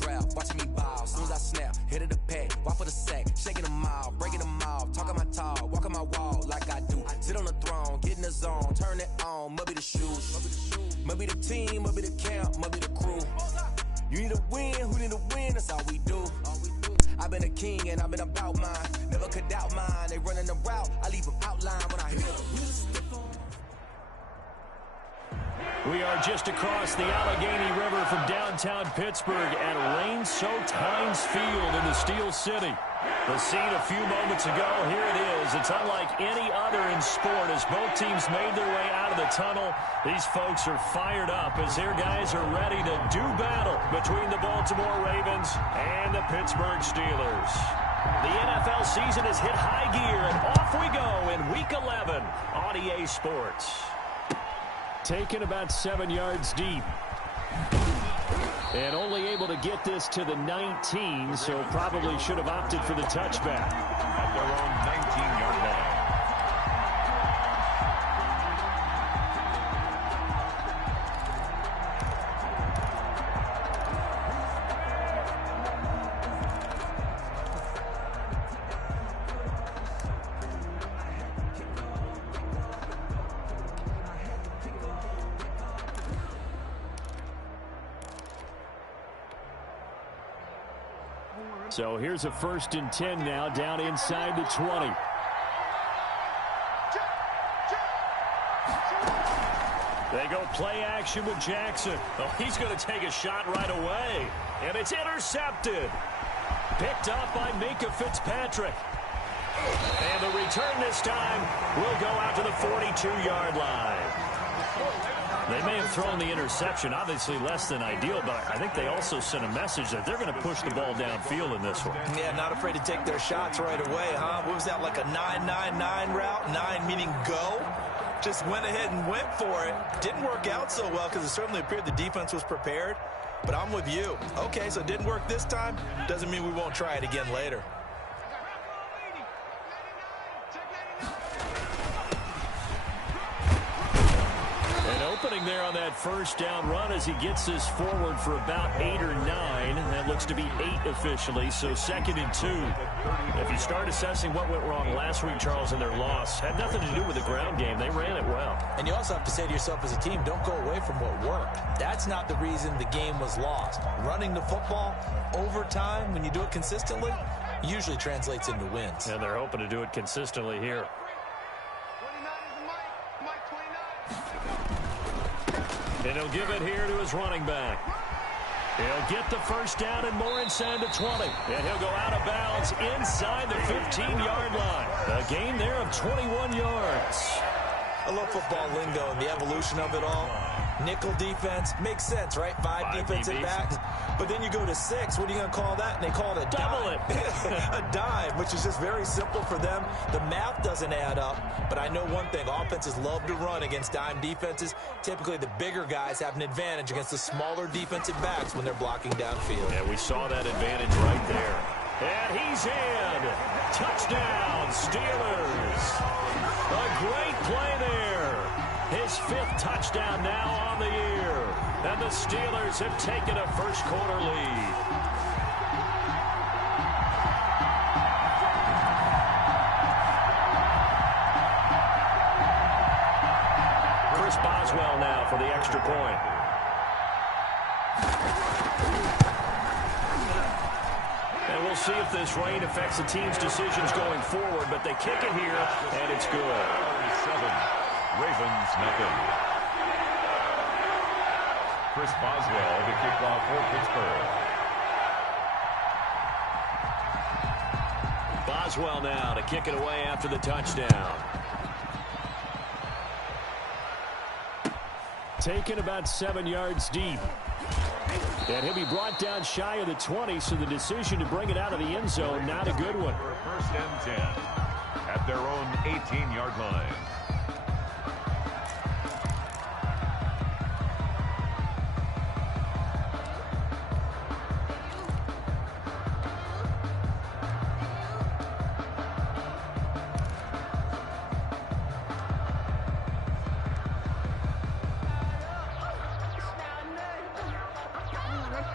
drought, watching me ball. Soon as I snap, hit of the pack, walk for the sack, shaking them all, breaking them off, talking my talk, walking my wall like I do. Sit on the throne, get in the zone, turn it on, must be the shoes, must be the team, must be the camp, must be the crew. You need a win, who need a win, that's all we do. I've been a king and I've been about mine, never could doubt mine. They running the route, I leave them outline when I hear them. We are just across the Allegheny River from downtown Pittsburgh at rain-soaked Heinz Field in the Steel City. The scene a few moments ago, here it is. It's unlike any other in sport as both teams made their way out of the tunnel. These folks are fired up as their guys are ready to do battle between the Baltimore Ravens and the Pittsburgh Steelers. The NFL season has hit high gear, and off we go in Week 11 on EA Sports. Taken about 7 yards deep. And only able to get this to the 19, so probably should have opted for the touchback. At their own 19-yard line. So here's a 1st and 10 now, down inside the 20. They go play action with Jackson. Oh, he's going to take a shot right away. And it's intercepted. Picked up by Minkah Fitzpatrick. And the return this time will go out to the 42-yard line. They may have thrown the interception, obviously less than ideal, but I think they also sent a message that they're going to push the ball downfield in this one. Yeah, not afraid to take their shots right away, huh? What was that, like a 9-9-9 route? 9 meaning go? Just went ahead and went for it. Didn't work out so well because it certainly appeared the defense was prepared. But I'm with you. Okay, so it didn't work this time. Doesn't mean we won't try it again later. Opening there on that 1st down run as he gets this forward for about 8 or 9. That looks to be 8 officially, so 2nd and 2. If you start assessing what went wrong last week, Charles, in their loss, had nothing to do with the ground game. They ran it well. And you also have to say to yourself as a team, don't go away from what worked. That's not the reason the game was lost. Running the football over time, when you do it consistently, usually translates into wins. And they're hoping to do it consistently here. And he'll give it here to his running back. He'll get the 1st down and more inside the 20. And he'll go out of bounds inside the 15-yard line. A gain there of 21 yards. I love football lingo and the evolution of it all. Nickel defense makes sense, right? 5 defensive backs. But then you go to 6. What are you going to call that? And they call it a double it. A dime, which is just very simple for them. The math doesn't add up. But I know one thing. Offenses love to run against dime defenses. Typically, the bigger guys have an advantage against the smaller defensive backs when they're blocking downfield. Yeah, we saw that advantage right there. And he's in. Touchdown, Steelers. A great play there. His 5th touchdown now on the year. And the Steelers have taken a first-quarter lead. Chris Boswell now for the extra point. And we'll see if this rain affects the team's decisions going forward, but they kick it here, and it's good. 7. Ravens nothing. Chris Boswell to kick off for Pittsburgh. Boswell now to kick it away after the touchdown. Taken about 7 yards deep. And he'll be brought down shy of the 20, so the decision to bring it out of the end zone, not a good one. 1st and 10 at their own 18-yard line.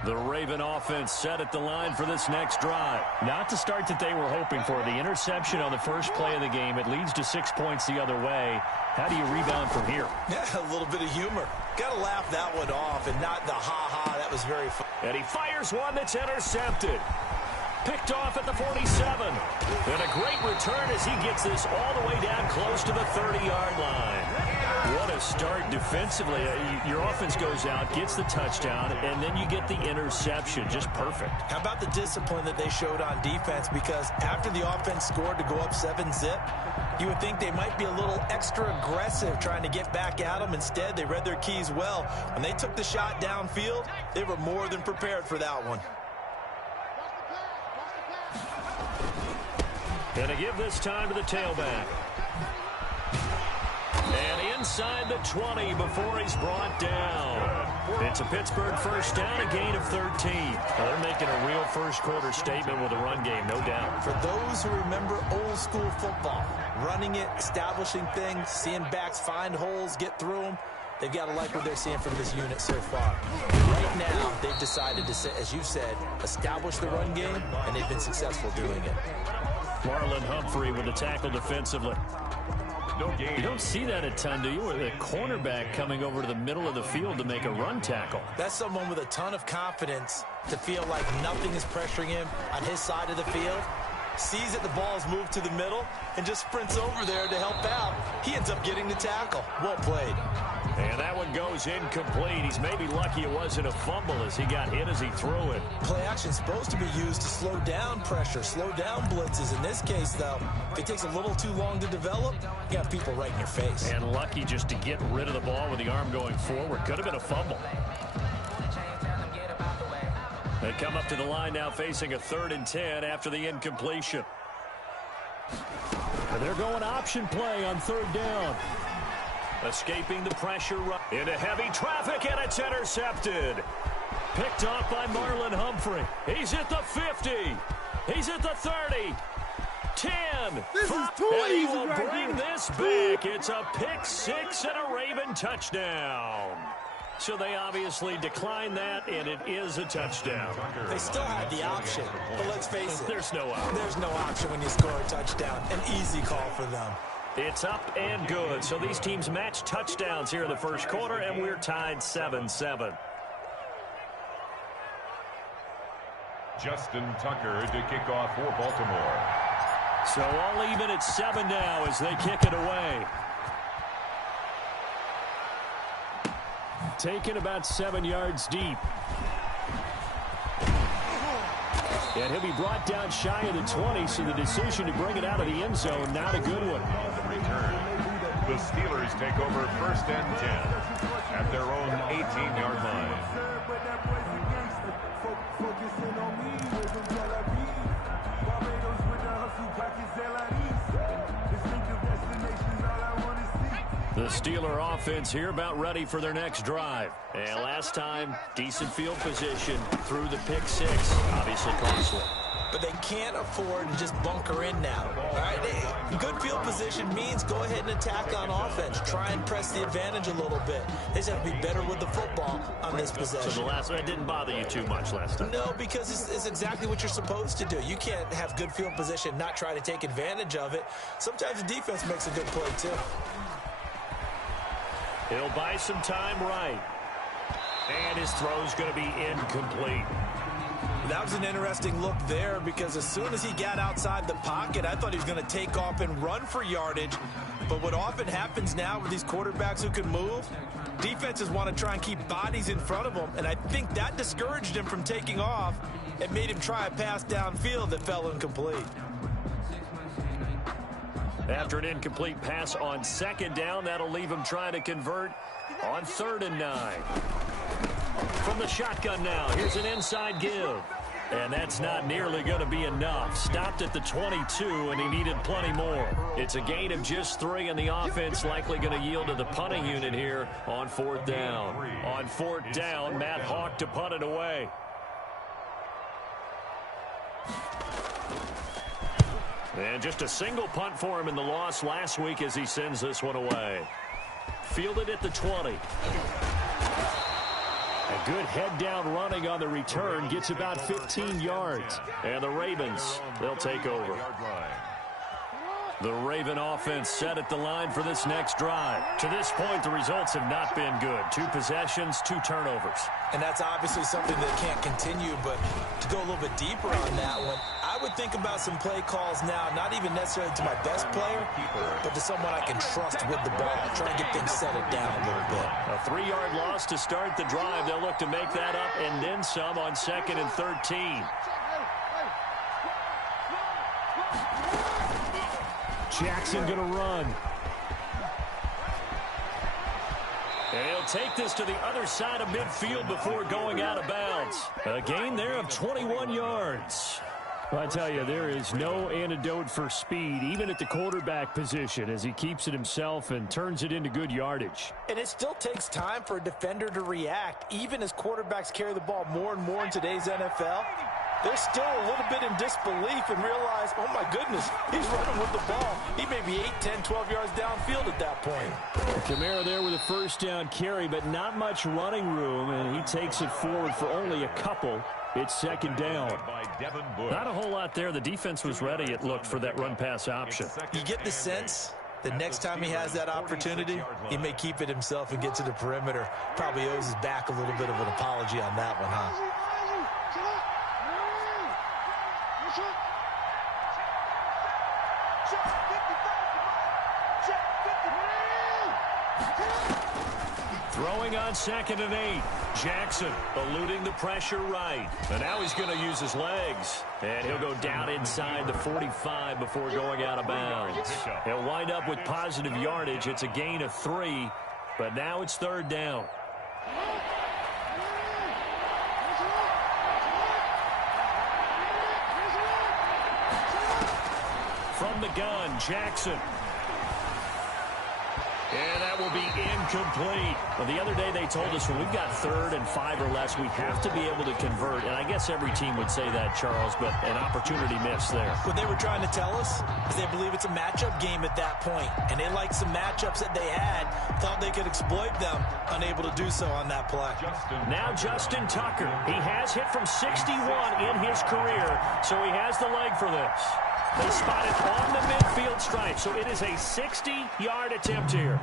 The Raven offense set at the line for this next drive. Not the start that they were hoping for. The interception on the first play of the game. It leads to 6 points the other way. How do you rebound from here? Yeah, a little bit of humor. Got to laugh that one off and not the ha-ha. That was very fun. And he fires one that's intercepted. Picked off at the 47. And a great return as he gets this all the way down close to the 30-yard line. What a start defensively. Your offense goes out, gets the touchdown, and then you get the interception. Just perfect. How about the discipline that they showed on defense? Because after the offense scored to go up 7-zip, you would think they might be a little extra aggressive trying to get back at them. Instead, they read their keys well. When they took the shot downfield, they were more than prepared for that one. Gonna give this time to the tailback. And inside the 20 before he's brought down. It's a Pittsburgh first down, a gain of 13. They're making a real first-quarter statement with a run game, no doubt. For those who remember old-school football, running it, establishing things, seeing backs find holes, get through them, they've got to like what they're seeing from this unit so far. Right now, they've decided to, as you said, establish the run game, and they've been successful doing it. Marlon Humphrey with the tackle defensively. No gain. You don't see that a ton, do you? With a cornerback coming over to the middle of the field to make a run tackle. That's someone with a ton of confidence to feel like nothing is pressuring him on his side of the field. Sees that the ball's moved to the middle and just sprints over there to help out. He ends up getting the tackle. Well played. And that one goes incomplete. He's maybe lucky it wasn't a fumble as he got hit as he threw it. Play action's supposed to be used to slow down pressure, slow down blitzes. In this case, though, if it takes a little too long to develop, you got people right in your face. And lucky just to get rid of the ball with the arm going forward. Could have been a fumble. They come up to the line now facing a 3rd and 10 after the incompletion. And they're going option play on 3rd down. Escaping the pressure into heavy traffic, and it's intercepted. Picked off by Marlon Humphrey. He's at the 50. He's at the 30. 10. This is too and he easy will right bring here. this back. It's a pick 6 and a Raven touchdown. So they obviously declined that, and it is a touchdown. They still had the option, but let's face it. There's no option. There's no option when you score a touchdown. An easy call for them. It's up and good. So these teams match touchdowns here in the first quarter, and we're tied 7-7. Justin Tucker to kick off for Baltimore. So all even at 7 now as they kick it away. Taken about 7 yards deep. And he'll be brought down shy of the 20, so the decision to bring it out of the end zone, not a good one. On the return, the Steelers take over 1st and 10 at their own 18-yard line. The Steeler offense here about ready for their next drive. And last time, decent field position through the pick 6. Obviously costly. But they can't afford to just bunker in now. All right, good field position means go ahead and attack on offense. Try and press the advantage a little bit. They just have to be better with the football on this possession. So the last one didn't bother you too much last time? No, because it's exactly what you're supposed to do. You can't have good field position, not try to take advantage of it. Sometimes the defense makes a good play, too. He'll buy some time right. And his throw's going to be incomplete. That was an interesting look there because as soon as he got outside the pocket, I thought he was going to take off and run for yardage. But what often happens now with these quarterbacks who can move, defenses want to try and keep bodies in front of them. And I think that discouraged him from taking off and made him try a pass downfield that fell incomplete. After an incomplete pass on 2nd down, that'll leave him trying to convert on 3rd and 9. From the shotgun now, here's an inside give. And that's not nearly going to be enough. Stopped at the 22, and he needed plenty more. It's a gain of just 3, and the offense likely going to yield to the punting unit here on 4th down. On 4th down, Matt Hawk to punt it away. And just a single punt for him in the loss last week as he sends this one away. Fielded at the 20. A good head-down running on the return gets about 15 yards. And the Ravens, they'll take over. The Raven offense set at the line for this next drive. To this point, the results have not been good. 2 possessions, 2 turnovers. And that's obviously something that can't continue, but to go a little bit deeper on that one, I would think about some play calls now, not even necessarily to my best player, but to someone I can trust with the ball. Try and get things settled down a little bit. A 3-yard loss to start the drive. They'll look to make that up and then some on 2nd and 13. Jackson going to run. And he'll take this to the other side of midfield before going out of bounds. A gain there of 21 yards. Well, I tell you, there is no antidote for speed, even at the quarterback position, as he keeps it himself and turns it into good yardage. And it still takes time for a defender to react, even as quarterbacks carry the ball more and more in today's NFL. They're still a little bit in disbelief and realize, oh my goodness, he's running with the ball. He may be 8, 10, 12 yards downfield at that point. Kamara there with a first down carry, but not much running room, and he takes it forward for only a couple. It's 2nd down. Not a whole lot there. The defense was ready, it looked, for that run-pass option. You get the sense that next time he has that opportunity, he may keep it himself and get to the perimeter. Probably owes his back a little bit of an apology on that one, huh? Throwing on 2nd and 8. Jackson eluding the pressure right. And now he's going to use his legs. And he'll go down inside the 45 before going out of bounds. He'll wind up with positive yardage. It's a gain of 3. But now it's 3rd down. From the gun, Jackson. And that will be incomplete. Well, the other day they told us when we've got 3rd and 5 or less, we have to be able to convert. And I guess every team would say that, Charles, but an opportunity missed there. What they were trying to tell us is they believe it's a matchup game at that point. And they liked some matchups that they had, thought they could exploit them, unable to do so on that play. Now Justin Tucker. He has hit from 61 in his career, so he has the leg for this. They spot it on the midfield stripe, so it is a 60-yard attempt here.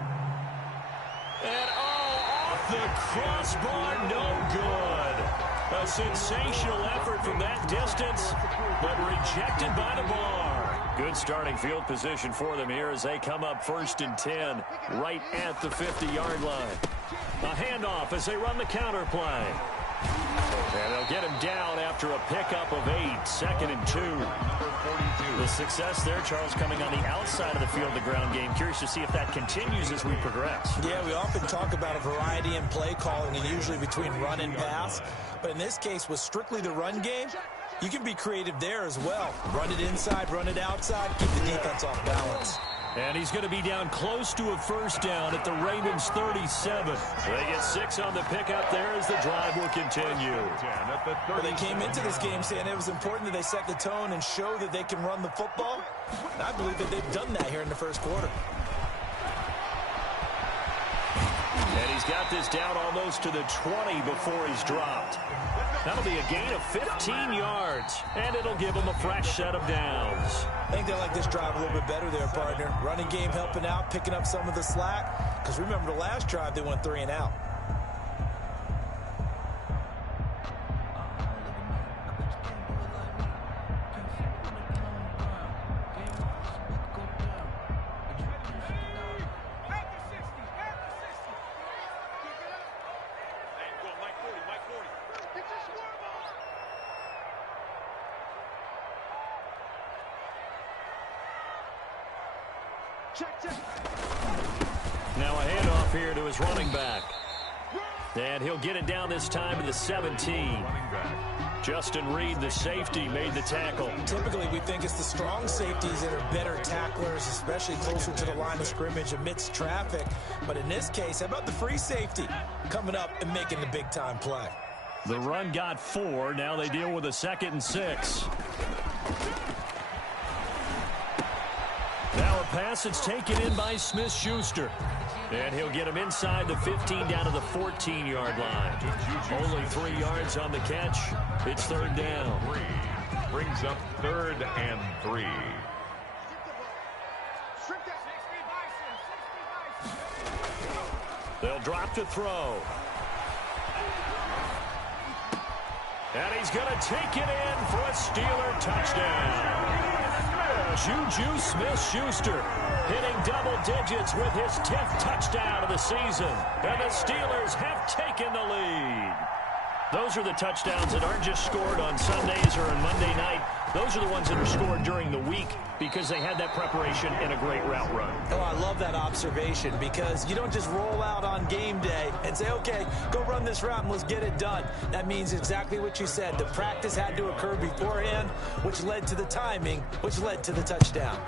And, off the crossbar, no good. A sensational effort from that distance, but rejected by the bar. Good starting field position for them here as they come up 1st and 10, right at the 50-yard line. A handoff as they run the counter play. And they'll get him down after a pickup of 8, 2nd and 2. The success there, Charles, coming on the outside of the field, the ground game. Curious to see if that continues as we progress. Yeah, we often talk about a variety in play calling and usually between run and pass. But in this case, with strictly the run game, you can be creative there as well. Run it inside, run it outside, keep the defense off balance. And he's going to be down close to a 1st down at the Ravens 37. They get 6 on the pickup there as the drive will continue. Well, they came into this game saying it was important that they set the tone and show that they can run the football. And I believe that they've done that here in the 1st quarter. And he's got this down almost to the 20 before he's dropped. That'll be a gain of 15 yards, and it'll give them a fresh set of downs. I think they like this drive a little bit better there, partner. Running game helping out, picking up some of the slack. Because remember, the last drive, they went 3 and out. Now a handoff here to his running back. And he'll get it down this time to the 17. Justin Reed, the safety, made the tackle. Typically, we think it's the strong safeties that are better tacklers, especially closer to the line of scrimmage amidst traffic. But in this case, how about the free safety coming up and making the big-time play? The run got 4. Now they deal with a 2nd and 6. Now a pass. It's taken in by Smith-Schuster. And he'll get him inside the 15 down to the 14-yard line. Only 3 yards on the catch. It's third down. Brings up 3rd and 3. They'll drop to throw. And he's going to take it in for a Steeler touchdown. Juju Smith-Schuster hitting double digits with his 10th touchdown of the season. And the Steelers have taken the lead. Those are the touchdowns that aren't just scored on Sundays or on Monday night. Those are the ones that are scored during the week because they had that preparation and a great route run. Oh, I love that observation because you don't just roll out on game day and say, okay, go run this route and let's get it done. That means exactly what you said. The practice had to occur beforehand, which led to the timing, which led to the touchdown.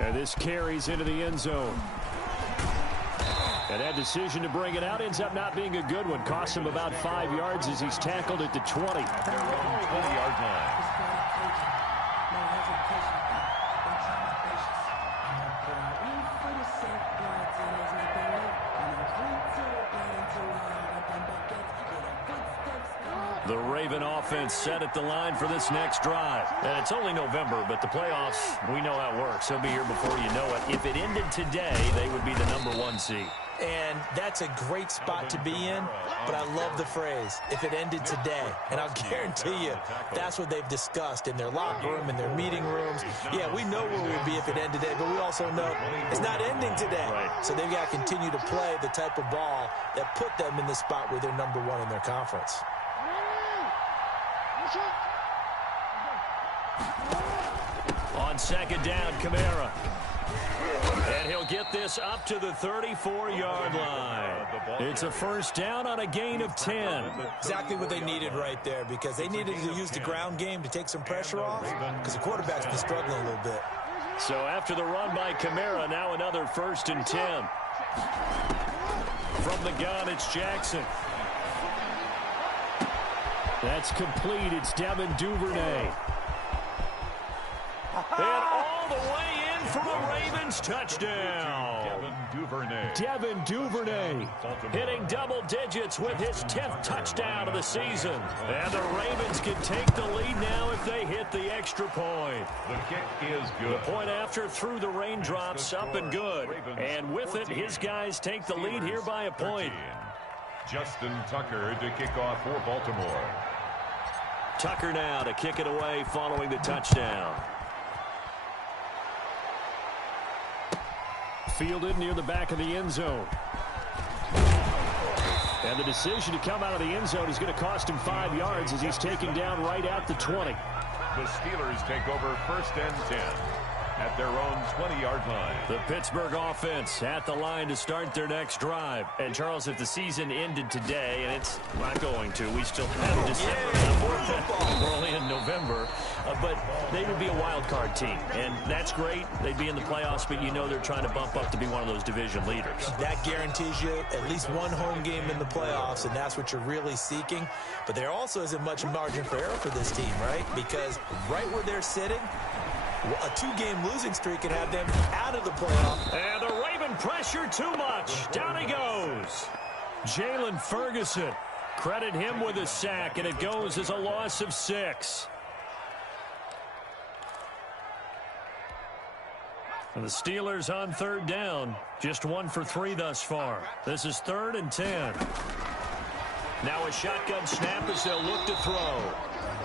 And this carries into the end zone. And that decision to bring it out ends up not being a good one. Costs him about 5 yards as he's tackled at the 20. Their own 20-yard line. The Raven offense set at the line for this next drive. And it's only November, but the playoffs, we know how it works. They'll be here before you know it. If it ended today, they would be the #1 seed. And that's a great spot to be in, but I love the phrase, if it ended today. And I'll guarantee you, that's what they've discussed in their locker room, in their meeting rooms. Yeah, we know where we'd be if it ended today, but we also know it's not ending today. Right. So they've got to continue to play the type of ball that put them in the spot where they're #1 in their conference. On second down, Kamara. And he'll get this up to the 34-yard line. It's a first down on a gain of 10. Exactly what they needed right there because they needed to use the ground game to take some pressure off because the quarterback's been struggling a little bit. So after the run by Kamara, now another 1st and 10. From the gun, it's Jackson. That's complete. It's Devin Duvernay. And all the way in for a Ravens touchdown. Devin Duvernay hitting double digits with his 10th touchdown of the season. And the Ravens can take the lead now if they hit the extra point. The kick is good. The point after through the raindrops, up and good. And with it, his guys take the lead here by a point. Justin Tucker to kick off for Baltimore. Tucker now to kick it away following the touchdown. Fielded near the back of the end zone. And the decision to come out of the end zone is going to cost him 5 yards as he's taken down right at the 20. The Steelers take over 1st and 10 at their own 20-yard line. The Pittsburgh offense at the line to start their next drive. And, Charles, if the season ended today, and it's not going to, we still have December. We're only in November. But they would be a wild card team. And that's great. They'd be in the playoffs, but you know they're trying to bump up to be one of those division leaders. That guarantees you at least one home game in the playoffs, and that's what you're really seeking. But there also isn't much margin for error for this team, right? Because right where they're sitting, a 2-game losing streak could have them out of the playoff. And the Raven pressure too much. Down he goes. Jalen Ferguson. Credit him with a sack, and it goes as a loss of 6. And the Steelers on 3rd down. Just 1 for 3 thus far. This is 3rd and 10. Now a shotgun snap as they'll look to throw.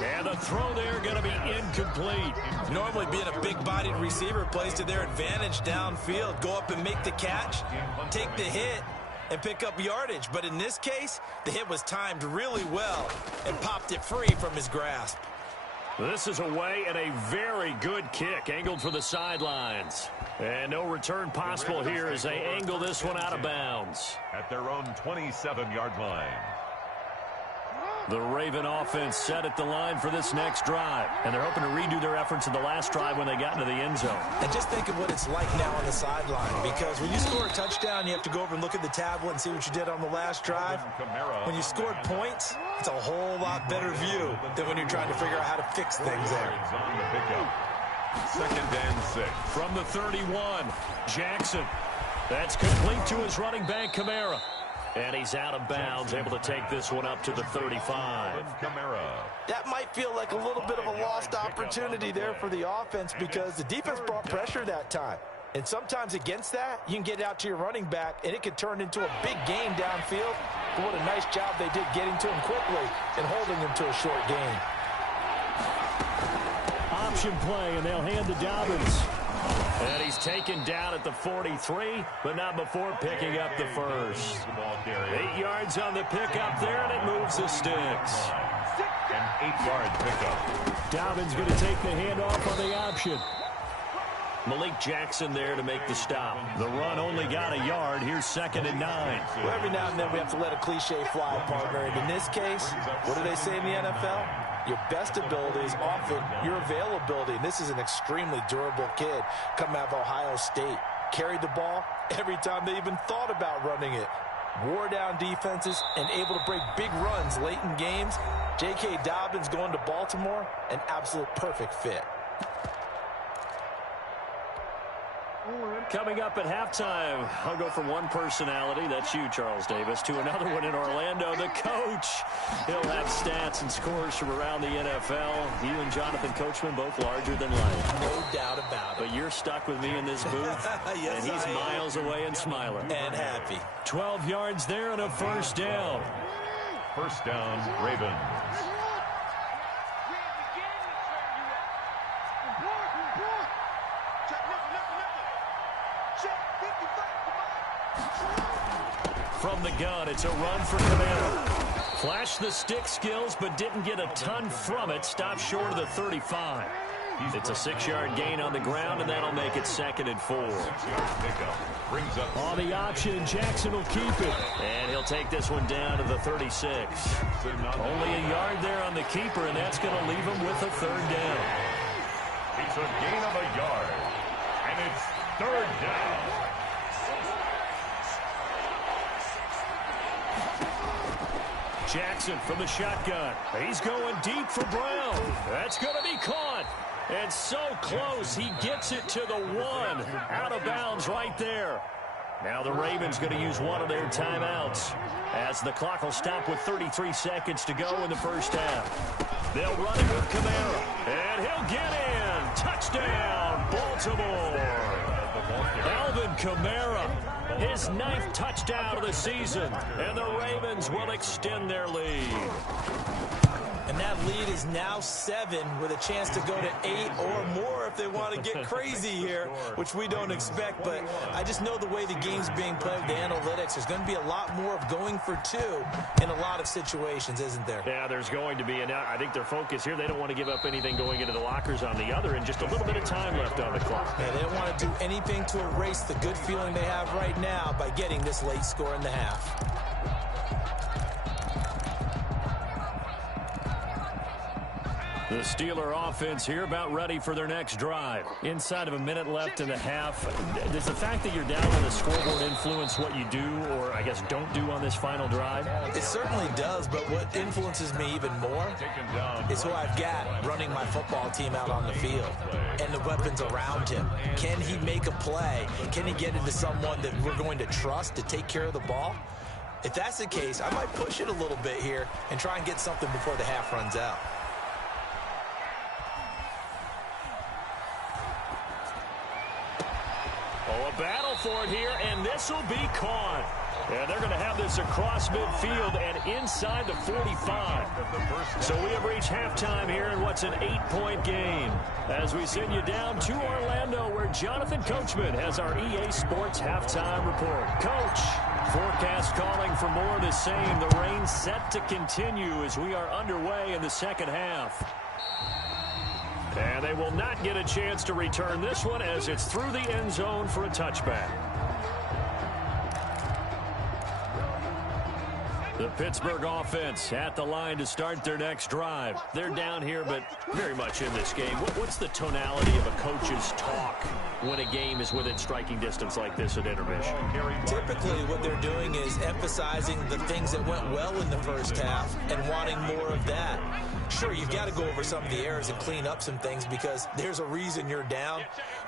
And the throw there going to be incomplete. Normally being a big-bodied receiver plays to their advantage downfield. Go up and make the catch, take the hit, and pick up yardage. But in this case, the hit was timed really well and popped it free from his grasp. This is away and a very good kick angled for the sidelines. And no return possible here as they angle this one out of bounds. At their own 27-yard line. The Raven offense set at the line for this next drive. And they're hoping to redo their efforts in the last drive when they got into the end zone. And just think of what it's like now on the sideline. Because when you score a touchdown, you have to go over and look at the tablet and see what you did on the last drive. When you scored points, it's a whole lot better view than when you're trying to figure out how to fix things there. Second and 6. From the 31, Jackson. That's complete to his running back, Kamara. And he's out of bounds, able to take this one up to the 35. That might feel like a little bit of a lost opportunity there for the offense because the defense brought pressure that time. And sometimes against that, you can get out to your running back, and it could turn into a big game downfield. But what a nice job they did getting to him quickly and holding him to a short gain. Option play, and they'll hand to Dobbins. And he's taken down at the 43, but not before picking up the first. 8 yards on the pickup there, and it moves the sticks. An 8-yard pickup. Dobbins going to take the handoff on the option. Malik Jackson there to make the stop. The run only got a yard. Here's 2nd and 9. Well, every now and then we have to let a cliche fly, partner. And in this case, what do they say in the NFL? Your best ability is often your availability. And this is an extremely durable kid coming out of Ohio State. Carried the ball every time they even thought about running it. Wore down defenses and able to break big runs late in games. J.K. Dobbins going to Baltimore, an absolute perfect fit. Coming up at halftime, I'll go from one personality, that's you, Charles Davis, to another one in Orlando, the coach. He'll have stats and scores from around the NFL. You and Jonathan Coachman, both larger than life. No doubt about it. But you're stuck with me in this booth, yes, and he's miles away and smiling. And happy. 12 yards there and a first down. First down, Ravens. From the gun, it's a run for Kamara. Flashed the stick skills, but didn't get a ton from it. Stopped short of the 35. It's a 6-yard gain on the ground, and that'll make it 2nd and 4. On the option, Jackson will keep it. And he'll take this one down to the 36. Only a yard there on the keeper, and that's going to leave him with a 3rd down. It's a gain of a yard, and it's 3rd down. Jackson from the shotgun. He's going deep for Brown. That's going to be caught. And so close, he gets it to the 1. Out of bounds right there. Now the Ravens going to use one of their timeouts as the clock will stop with 33 seconds to go in the first half. They'll run it with Kamara. And he'll get in. Touchdown, Baltimore. Alvin Kamara. His 9th touchdown of the season, and the Ravens will extend their lead. And that lead is now 7 with a chance to go to 8 or more if they want to get crazy here, which we don't expect. But I just know the way the game's being played with the analytics, there's going to be a lot more of going for 2 in a lot of situations, isn't there? Yeah, there's going to be. And I think their focus here, they don't want to give up anything going into the lockers on the other, and just a little bit of time left on the clock. Yeah, they don't want to do anything to erase the good feeling they have right now by getting this late score in the half. The Steeler offense here about ready for their next drive. Inside of a minute left in the half. Does the fact that you're down on the scoreboard influence what you do or, I guess, don't do on this final drive? It certainly does, but what influences me even more is who I've got running my football team out on the field and the weapons around him. Can he make a play? Can he get into someone that we're going to trust to take care of the ball? If that's the case, I might push it a little bit here and try and get something before the half runs out. Oh, a battle for it here, and this will be caught. And they're going to have this across midfield and inside the 45. So we have reached halftime here in what's an 8-point game. As we send you down to Orlando, where Jonathan Coachman has our EA Sports halftime report. Coach, forecast calling for more of the same. The rain set to continue as we are underway in the second half. And they will not get a chance to return this one as it's through the end zone for a touchback. The Pittsburgh offense at the line to start their next drive. They're down here, but very much in this game. What's the tonality of a coach's talk when a game is within striking distance like this at intermission? Typically, what they're doing is emphasizing the things that went well in the first half and wanting more of that. Sure, you've got to go over some of the errors and clean up some things because there's a reason you're down.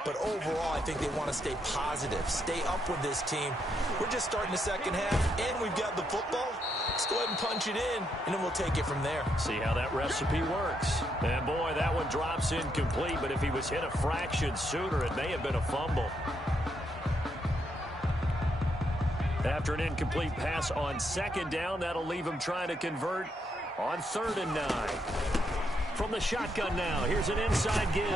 But overall, I think they want to stay positive, stay up with this team. We're just starting the second half, and we've got the football. Let's go ahead and punch it in, and then we'll take it from there. See how that recipe works. And, boy, that one drops incomplete, but if he was hit a fraction sooner, it may have been a fumble. After an incomplete pass on second down, that'll leave him trying to convert on 3rd and 9. From the shotgun now, here's an inside give.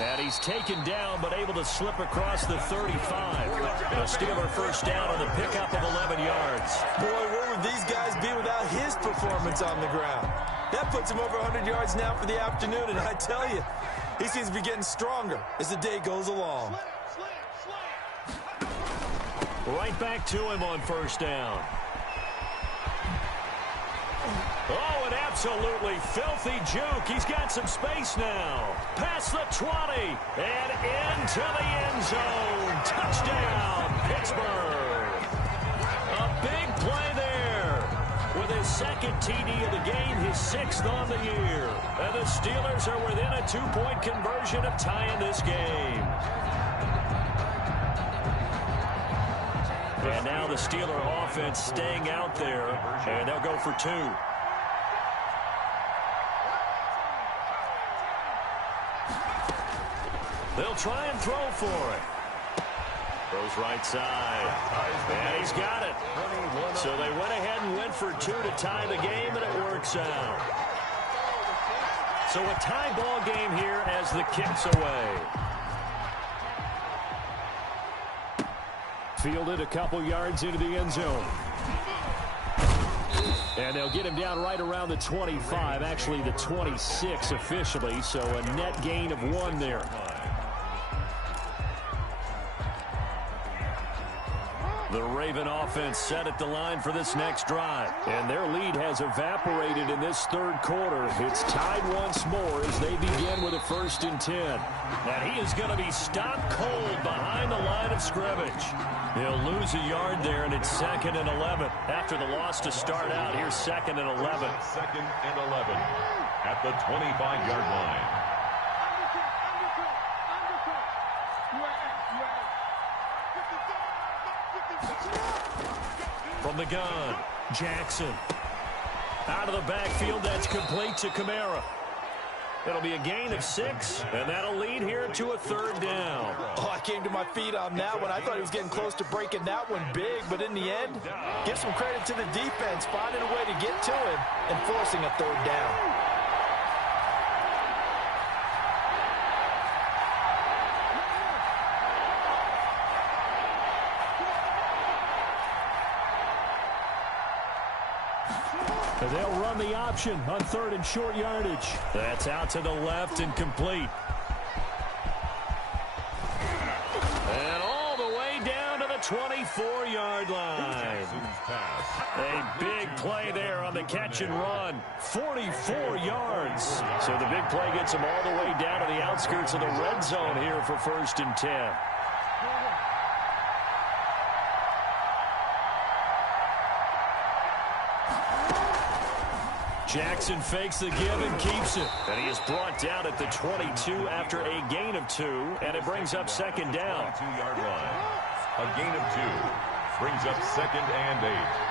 And he's taken down, but able to slip across the 35. A Steeler first down on the pickup of 11 yards. Boy, where would these guys be without his performance on the ground? That puts him over 100 yards now for the afternoon, and I tell you, he seems to be getting stronger as the day goes along. Right back to him on first down. Oh, an absolutely filthy juke. He's got some space now. Past the 20 and into the end zone. Touchdown, Pittsburgh. A big play there. With his second TD of the game, his 6th on the year. And the Steelers are within a 2-point conversion of tying this game. And now the Steeler offense staying out there, and they'll go for 2. They'll try and throw for it. Throws right side. And he's got it. So they went ahead and went for 2 to tie the game, and it works out. So a tie ball game here as the kick's away. Fielded a couple yards into the end zone. And they'll get him down right around the 25, actually the 26 officially, so a net gain of 1 there. The Raven offense set at the line for this next drive. And their lead has evaporated in this 3rd quarter. It's tied once more as they begin with a 1st and 10. And he is going to be stopped cold behind the line of scrimmage. He'll lose a yard there, and it's 2nd and 11. After the loss to start out, here's 2nd and 11. 2nd and 11 at the 25-yard line. From the gun, Jackson. Out of the backfield, that's complete to Kamara. It'll be a gain of 6, and that'll lead here to a 3rd down. Oh, I came to my feet on that one. I thought he was getting close to breaking that one big, but in the end, give some credit to the defense, finding a way to get to him and forcing a 3rd down. They'll run the option on 3rd and short yardage. That's out to the left and complete. And all the way down to the 24-yard line. A big play there on the catch and run. 44 yards. So the big play gets them all the way down to the outskirts of the red zone here for 1st and 10. Jackson fakes the give and keeps it. And he is brought down at the 22 after a gain of 2, and it brings up 2nd down. 2-yard line. A gain of 2 brings up 2nd and 8.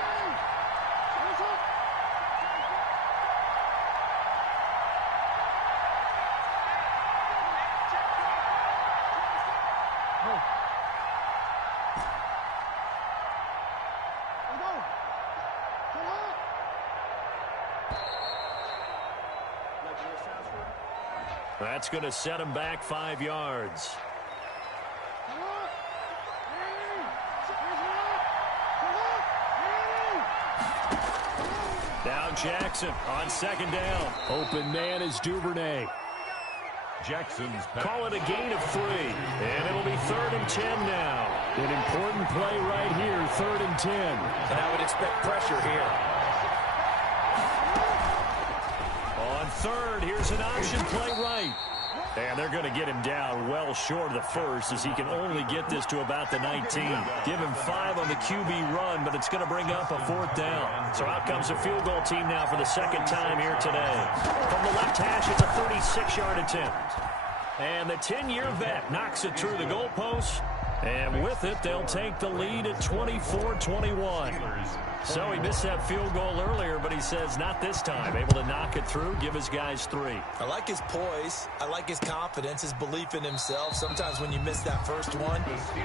That's going to set him back 5 yards. Now Jackson on 2nd down. Open man is Duvernay. Jackson's pass. Call it a gain of 3. And it'll be 3rd and 10 now. An important play right here, 3rd and 10. And I would expect pressure here. third. Here's an option play right. And they're going to get him down well short of the first as he can only get this to about the 19. Give him 5 on the QB run, but it's going to bring up a 4th down. So out comes a field goal team now for the second time here today. From the left hash, it's a 36-yard attempt. And the 10-year vet knocks it through the goalpost. And with it, they'll take the lead at 24-21. So he missed that field goal earlier, but he says not this time. Able to knock it through, give his guys 3. I like his poise. I like his confidence, his belief in himself. Sometimes when you miss that first one,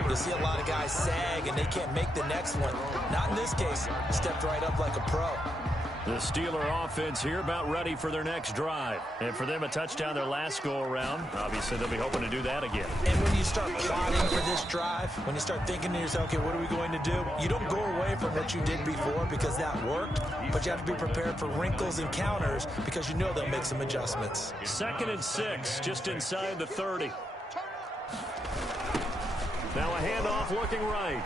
you see a lot of guys sag and they can't make the next one. Not in this case. Stepped right up like a pro. The Steeler offense here about ready for their next drive. And for them, a touchdown their last go-around. Obviously, they'll be hoping to do that again. And when you start plotting for this drive, when you start thinking to yourself, okay, what are we going to do? You don't go away from what you did before because that worked, but you have to be prepared for wrinkles and counters because you know they'll make some adjustments. 2nd and 6, just inside the 30. Now a handoff looking right.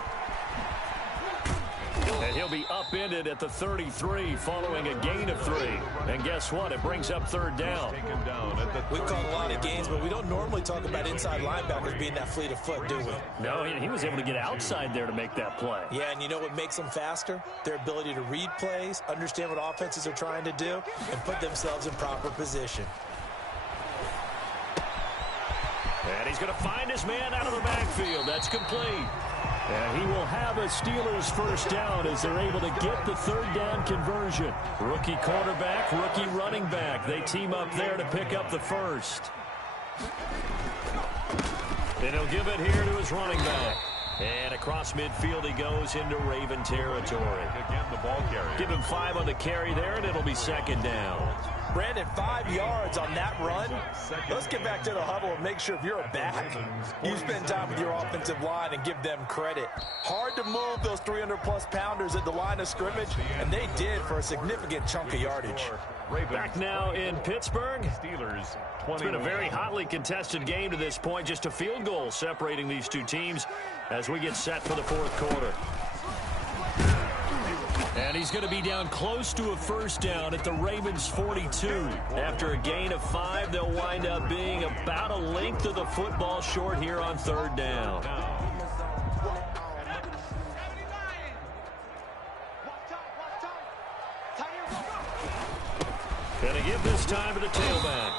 And he'll be upended at the 33 following a gain of 3. And guess what? It brings up 3rd down. We've caught a lot of gains, but we don't normally talk about inside linebackers being that fleet of foot, do we? No, he was able to get outside there to make that play. Yeah, and you know what makes them faster? Their ability to read plays, understand what offenses are trying to do, and put themselves in proper position. And he's going to find his man out of the backfield. That's complete. And he will have a Steelers 1st down as they're able to get the 3rd down conversion. Rookie quarterback, rookie running back. They team up there to pick up the 1st. And he'll give it here to his running back. And across midfield he goes into Raven territory. Again, the ball carrier. Give him 5 on the carry there, and it'll be 2nd down. Brandon, 5 yards on that run. Let's get back to the huddle and make sure if you're a back, you spend time with your offensive line and give them credit. Hard to move those 300-plus pounders at the line of scrimmage, and they did for a significant chunk of yardage. Back now in Pittsburgh. Steelers, It's been a very hotly contested game to this point. Just a field goal separating these two teams as we get set for the 4th quarter. And he's going to be down close to a 1st down at the Ravens 42. After a gain of 5, they'll wind up being about a length of the football short here on 3rd down. Going to give this time to the tailback.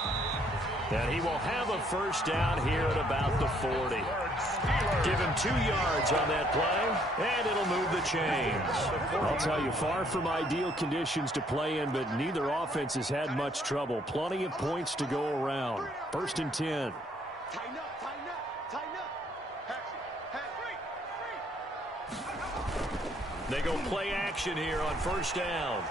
And he will have a 1st down here at about the 40. Give him 2 yards on that play, and it'll move the chains. I'll tell you, far from ideal conditions to play in, but neither offense has had much trouble. Plenty of points to go around. 1st and 10. They go play action here on 1st down.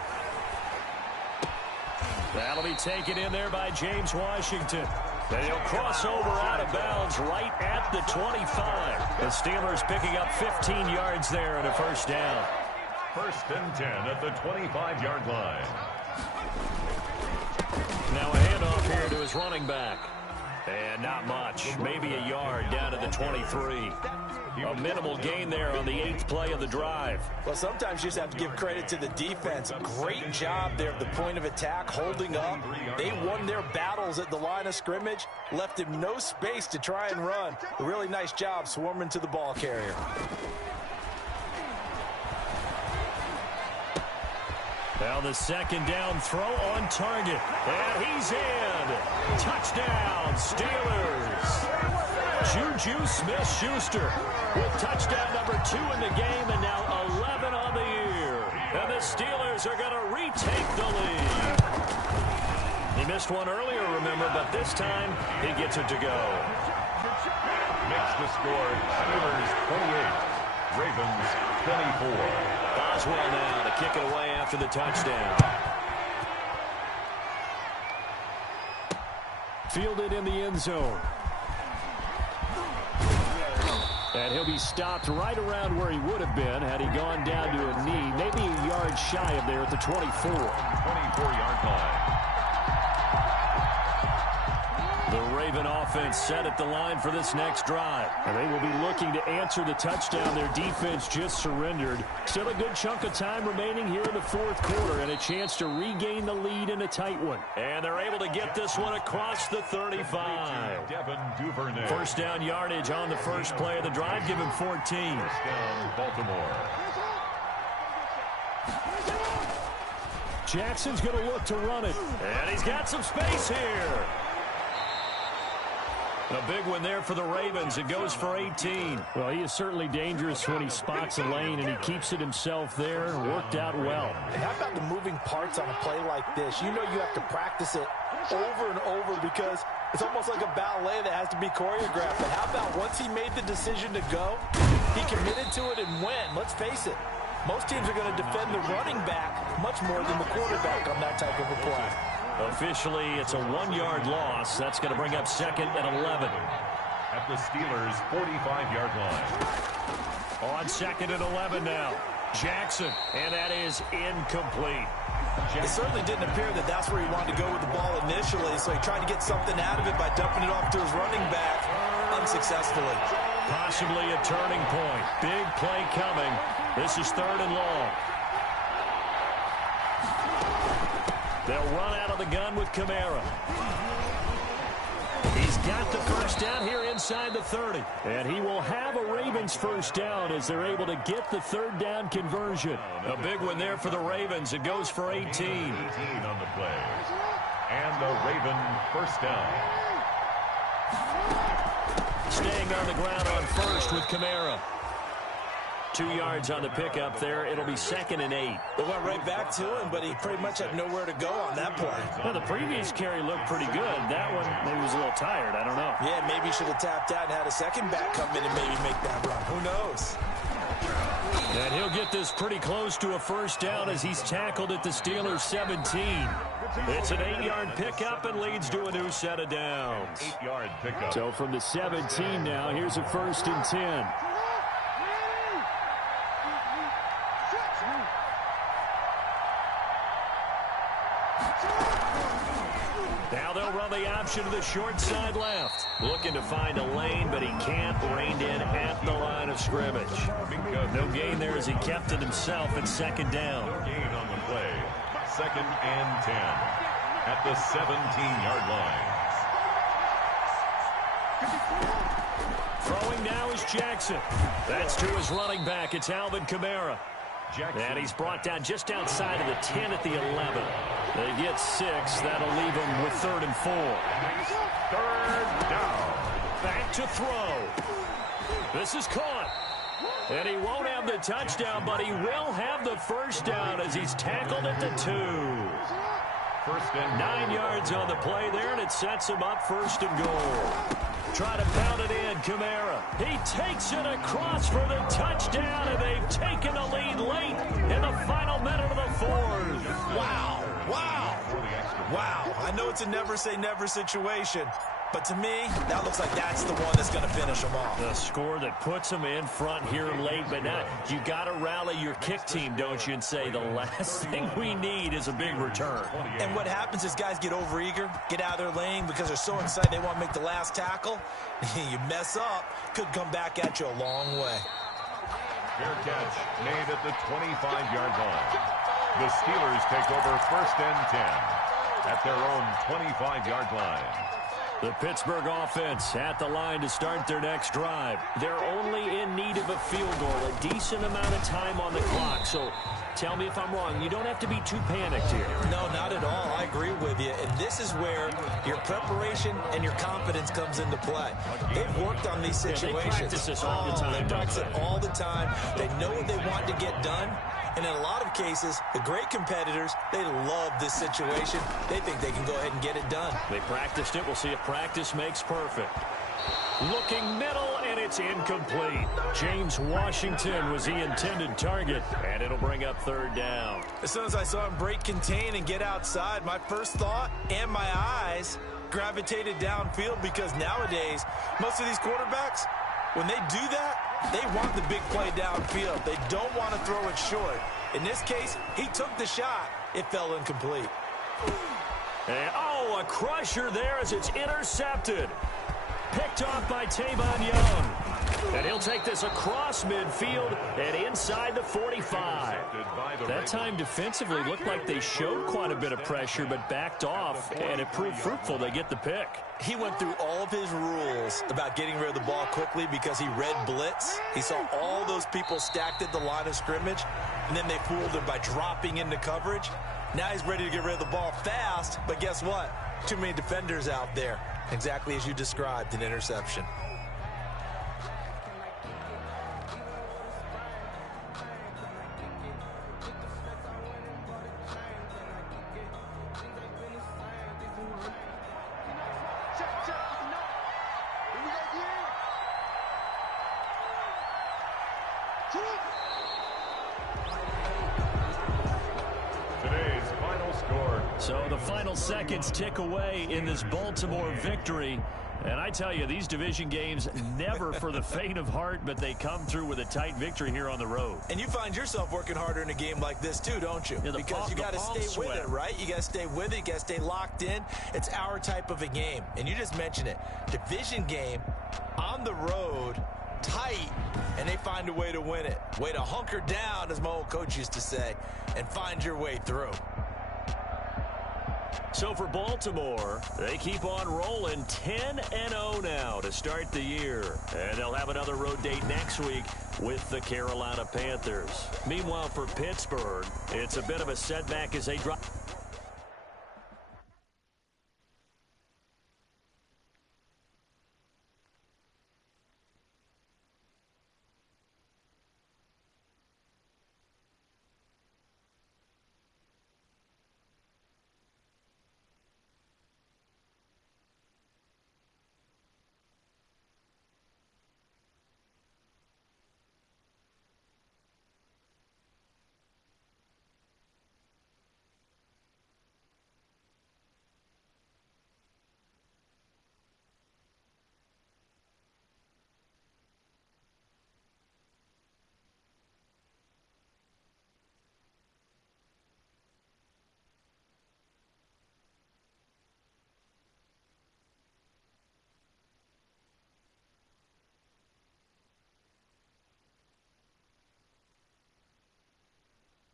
That'll be taken in there by James Washington. And he'll cross over out of bounds right at the 25. The Steelers picking up 15 yards there and a 1st down. 1st and 10 at the 25-yard line. Now a handoff here to his running back. And not much. Maybe a yard down to the 23. A minimal gain there on the 8th play of the drive. Well, sometimes you just have to give credit to the defense. Great job there at the point of attack, holding up. They won their battles at the line of scrimmage, left him no space to try and run. A really nice job swarming to the ball carrier. Now the 2nd down throw on target. And he's in. Touchdown, Steelers. Juju Smith-Schuster with touchdown number 2 in the game and now 11 on the year. And the Steelers are going to retake the lead. He missed one earlier, remember, but this time he gets it to go. Makes the score Steelers 28, Ravens 24. Boswell now to kick it away after the touchdown. Fielded in the end zone. And he'll be stopped right around where he would have been had he gone down to a knee, maybe a yard shy of there at the 24. 24-yard line. The Raven offense set at the line for this next drive. And they will be looking to answer the touchdown their defense just surrendered. Still a good chunk of time remaining here in the fourth quarter and a chance to regain the lead in a tight one. And they're able to get this one across the 35. First down yardage on the first play of the drive. Give him 14. First down, Baltimore. Jackson's going to look to run it. And he's got some space here. A big one there for the Ravens. It goes for 18. Well, he is certainly dangerous when he spots a lane, and he keeps it himself there. Worked out well. And how about the moving parts on a play like this? You know you have to practice it over and over because it's almost like a ballet that has to be choreographed. But how about once he made the decision to go, he committed to it and went. Let's face it, most teams are going to defend the running back much more than the quarterback on that type of a play. Officially, it's a 1-yard loss. That's going to bring up second and 11. At the Steelers' 45-yard line. On second and 11 now. Jackson, and that is incomplete. It certainly didn't appear that that's where he wanted to go with the ball initially, so he tried to get something out of it by dumping it off to his running back unsuccessfully. Possibly a turning point. Big play coming. This is third and long. They'll run out of the gun with Kamara. He's got the first down here inside the 30. And he will have a Ravens first down as they're able to get the third down conversion. A big one there for the Ravens. It goes for 18. 18 on the play. And the Raven first down. Staying on the ground on first with Kamara. 2 yards on the pickup there. It'll be second and 8. They went right back to him, but he pretty much had nowhere to go on that play. Well, the previous carry looked pretty good. That one, maybe was a little tired. I don't know. Yeah, maybe he should have tapped out and had a second back come in and maybe make that run. Who knows? And he'll get this pretty close to a first down as he's tackled at the Steelers' 17. It's an 8-yard pickup and leads to a new set of downs. 8-yard pickup. So from the 17 now, here's a first and 10. Now they'll run the option to the short side left. Looking to find a lane, but he can't. Reined in at the line of scrimmage. No gain there as he kept it himself at second down. No gain on the play. Second and 10 at the 17-yard line. Throwing now is Jackson. That's to his running back. It's Alvin Kamara. Jackson. And he's brought down just outside of the 10 at the 11. They get 6. That'll leave him with third and 4. Third down. Back to throw. This is caught. And he won't have the touchdown, but he will have the first down as he's tackled at the 2. First and 9 yards on the play there, and it sets him up first and goal. Try to pound it in, Kamara. He takes it across for the touchdown, and they've taken the lead late in the final minute of the fourth. Wow. Wow. Wow. I know it's a never-say-never situation, but to me, that looks like that's the one that's going to finish them off. The score that puts them in front here late, but now you got to rally your kick team, don't you, and say the last thing we need is a big return. And what happens is guys get overeager, get out of their lane because they're so excited they want to make the last tackle. You mess up, could come back at you a long way. fair catch made at the 25-yard line. The Steelers take over first and 10 at their own 25-yard line. The Pittsburgh offense at the line to start their next drive. They're only in need of a field goal, a decent amount of time on the clock. So tell me if I'm wrong. You don't have to be too panicked here. No, not at all. I agree with you. And this is where your preparation and your confidence comes into play. They've worked on these situations. They practice this all the time. They practice it all the time. They know what they want to get done. And in a lot of cases, the great competitors, they love this situation. They think they can go ahead and get it done. They practiced it. We'll see if practice makes perfect. Looking middle, and it's incomplete. James Washington was the intended target, and it'll bring up third down. As soon as I saw him break contain and get outside, my first thought and my eyes gravitated downfield, because nowadays, most of these quarterbacks, when they do that, they want the big play downfield. They don't want to throw it short. In this case, he took the shot. It fell incomplete. And, oh, a crusher there as it's intercepted. Picked off by Tavon Young. And he'll take this across midfield and inside the 45. That time defensively looked like they showed quite a bit of pressure but backed off, and it proved fruitful. They get the pick. He went through all of his rules about getting rid of the ball quickly because he read blitz. He saw all those people stacked at the line of scrimmage, and then they fooled him by dropping into coverage. Now he's ready to get rid of the ball fast, but guess what? Too many defenders out there. Exactly as you described, an interception. Today's final score. So the final seconds tick away in this Baltimore victory. And I tell you, these division games, never for the faint of heart, but they come through with a tight victory here on the road. And you find yourself working harder in a game like this too, don't you? Yeah, because you got to stay with it, right? You got to stay with it. You got to stay locked in. It's our type of a game. And you just mentioned it. Division game on the road, tight, and they find a way to win it. Way to hunker down, as my old coach used to say, and find your way through. So for Baltimore, they keep on rolling 10-0 now to start the year. And they'll have another road date next week with the Carolina Panthers. Meanwhile, for Pittsburgh, it's a bit of a setback as they drop.